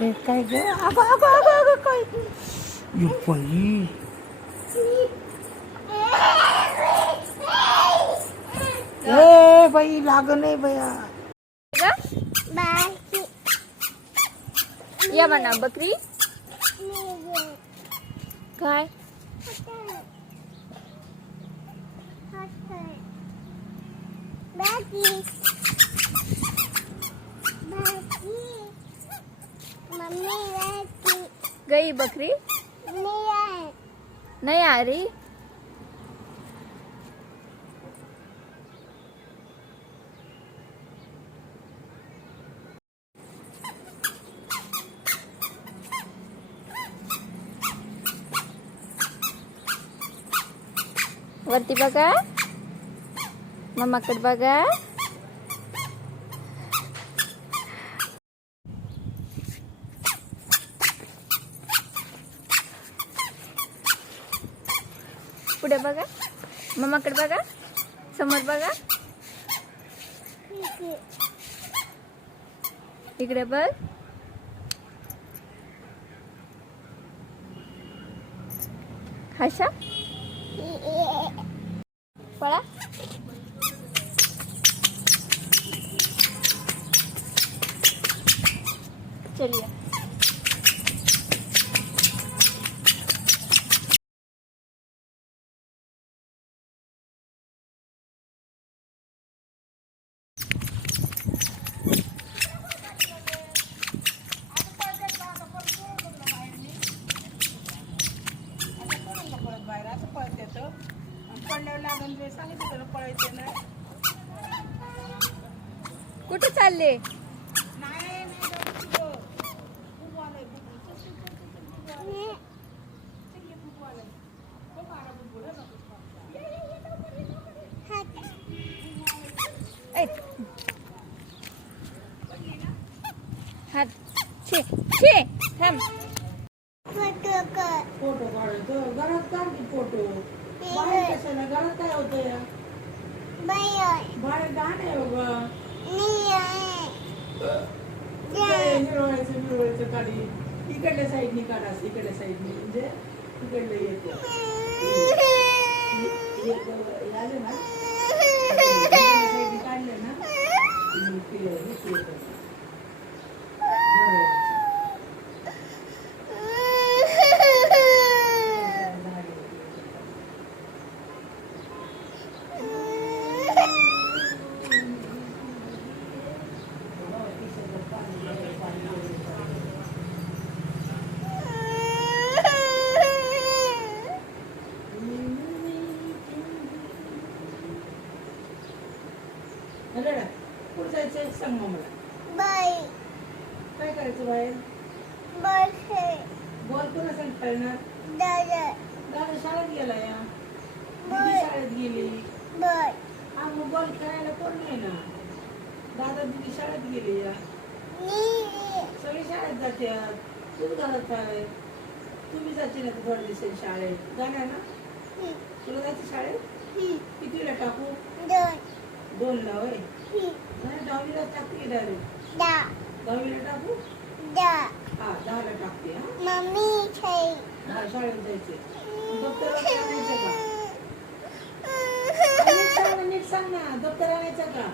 हे काय ग? अगं अगं अगं अगं काय ये बाई. ए बाई लाग नाही बया. या म्हणा बकरी काय गई बकरी नहीं आ रही. वरती बघा मम्माकडे बघा. पुढे बघा मम्माकडे बघा. समोर बघा. इकडे बघ. हसा पळा. चलिए कुठे चालले. हात छे छे थांब. फोटो काढायचं घरात काढ की फोटो. बाहेर कशाला घरात काय होतं. बाहेर गाण आहे बघा. मिळवायचं काढी. इकडल्या साईडनी काढा. इकडल्या साईडनी म्हणजे इकडलं येतो. आले ना साईडनी काढले ना कुठं जायचं सांग मग मला. काय करायचं बाहेर. बॉल कोणा सांग खेळणार. दादा शाळेत गेला या. दीदी शाळेत गेली. हा मग बॉल खेळायला कोण नाही ना. दादा दीदी शाळेत गेली या. सगळी शाळेत जात्यात. तू घरात आहे. तुम्ही जाते ना थोड्या दिवसांनी शाळेत. जाणार ना. तुला जायचं शाळेत. कितीला टाकू. 2ला होय. 10वीला टाकते डायरेक्ट. 10वीला टाकू. हा 10ला टाकते. हा शाळेत जायचे. दप्तर आणायचं का. नीट सांग ना. दप्तर आणायचं का.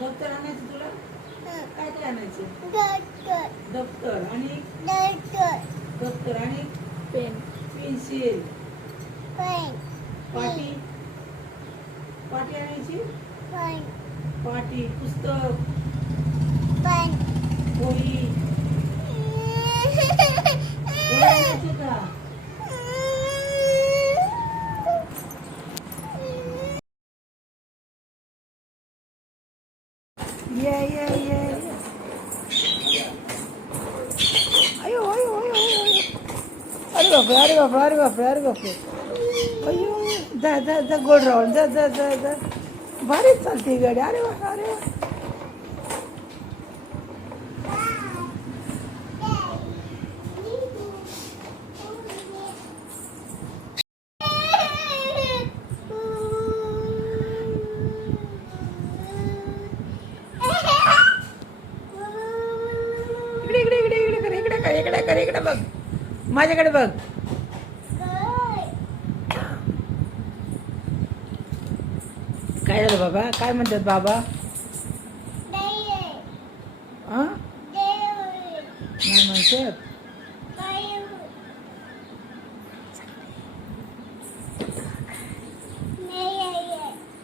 दप्तर आणायचं तुला. काय काय आणायचं. दप्तर आणि दप्तर आणि पेन पेन्सिल पाटी आणायची. पाटी पुस्तक वही आणायची का. अयो अयो अयो अरे बापरे अरे बापरे अरे बापरे अरे बापरे. अयो जा जा जा गोड राहून जा जा जा जा. भारीच चालते गाडी. अरे वा अरे वा. इकडे बघ, माझ्याकडे बघ. काय झालं बाबा? काय म्हणतात बाबा? नाही म्हणतात.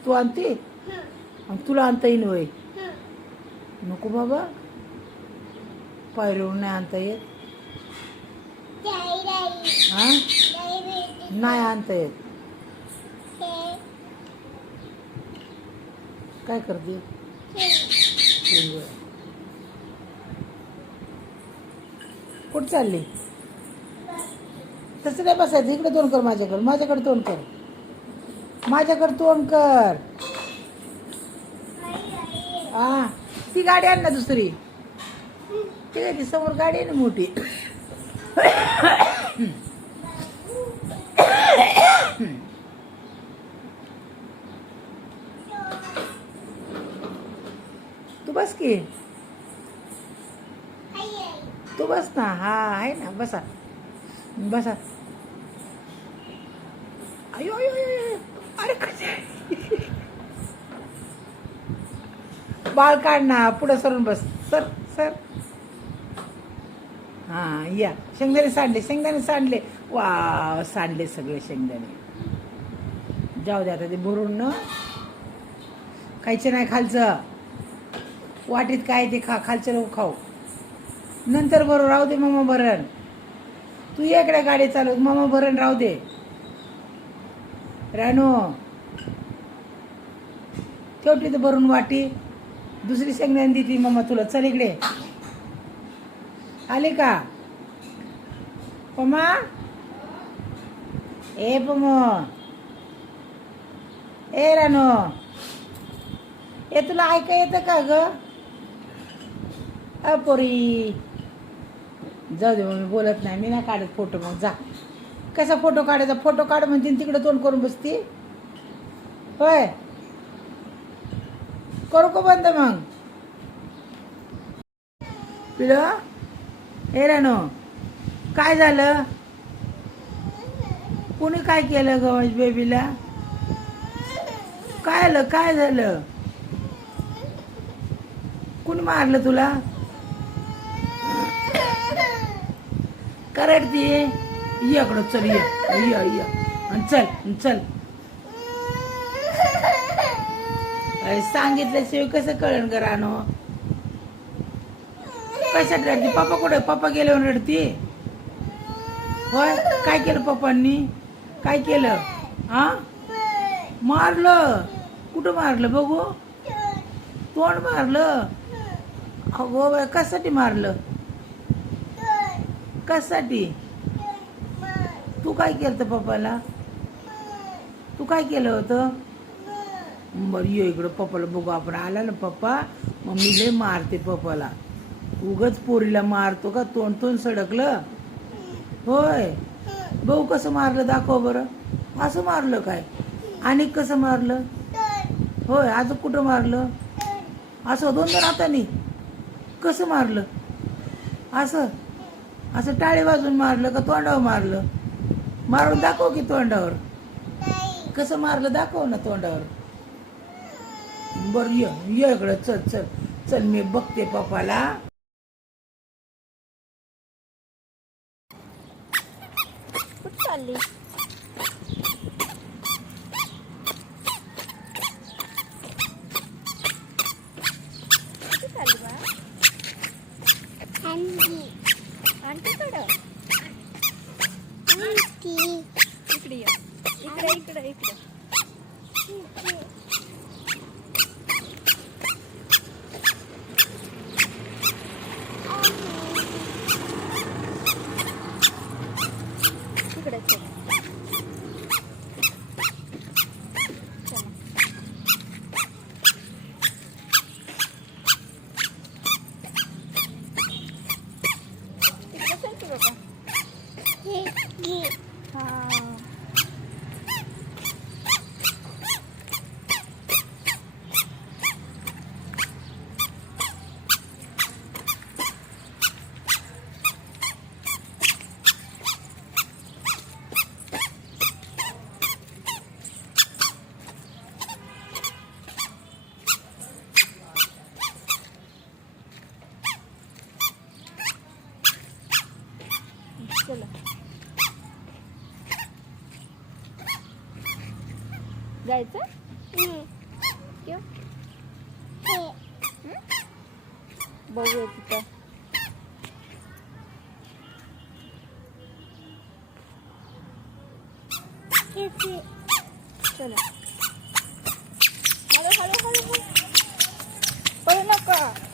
तू आणते तुला आणता येईल वय? नको बाबा, पायरवून नाही आणता येत. हा, नाही आणता येत. काय करते? कुठं चालली? तसं नाही बसायचं. इकडे तोंड कर, माझ्याकडे तोंड कर, माझ्याकडे तोंड कर. हा, ती गाडी आण ना दुसरी. ठीक आहे, ती समोर गाडी आहे ना मोठी. तू बस की, तू बस ना. हा आहे ना, बसा बसा. अयो अयो अयो, अरे कसे बाळ काढ ना, पुढे सरून बस. Sir sir. हा या, शेंगदाणे सांडले. वा, सांडले सगळे शेंगदाणे. जाऊ दे आता, ते भरून न खायचे नाही. खालचं वाटीत काय ते खा, खालचं लोक खाऊ. नंतर भरू, राहू दे मम्मा भरण. तू इकडे गाडी चालव, मम्मा भरण राहू दे. रानू ठेवटी तर भरून वाटी. दुसरी शेंगदाणे देते मम्मा तुला. चल इकडे. आले का पम्मा? ए पम्मा, ए रानू, ए तुला ऐका येतं का ग? पोरी जाऊ दे, मी बोलत नाही. मी नाही काढत फोटो. मग जा. कसा फोटो काढायचा? फोटो काढ म्हणते तिकडे तोंड करून बसती. होय, करू का बंद मग? पिलं. ए रानो, काय झालं? कोणी काय केलं ग बेबीला? काय झालं? कोणी मारलं तुला? करडती? इकडं चल, ये आणि चल. सांगितल्याशिवाय कसं कळण ग रानो? कशात रडती? पप्पा कुठे? पप्पा गेल्यावर रडती? होय, काय केलं पप्पांनी? काय केलं? हा, मारलं? कुठं मारलं बघू? तोंड मारलं? अगो बाय, कशासाठी मारलं? कशासाठी? तू काय केलं पप्पाला? तू काय केलं होतं? बरं, ये इकडं, पप्पाला बघू आपण. आला ना पप्पा. मम्मी लय मारते पप्पाला. उगच पोरीला मारतो का? तोंड सडकलं. होय, बघू कसं मारलं, दाखव बरं. असं मारलं काय? आणि कसं मारलं? होय, अजून कुठं मारलं? असं 2 हातांनी कसं मारलं? असं टाळी वाजून मारलं का तोंडावर मारलं? मारून दाखव की तोंडावर. कसं मारलं दाखव ना तोंडावर. बरं, ये इकडं. चल मी बघते पप्पाला. कुठं चालली? कुठं चालली बा? आंटीकडं. इकडे ये. इकडे. इकडे चल. इकडे चल की बाबा. हा, जायचं क्यों? बघूया तिथं. चला हळू हळू हळू हळू पळू नका.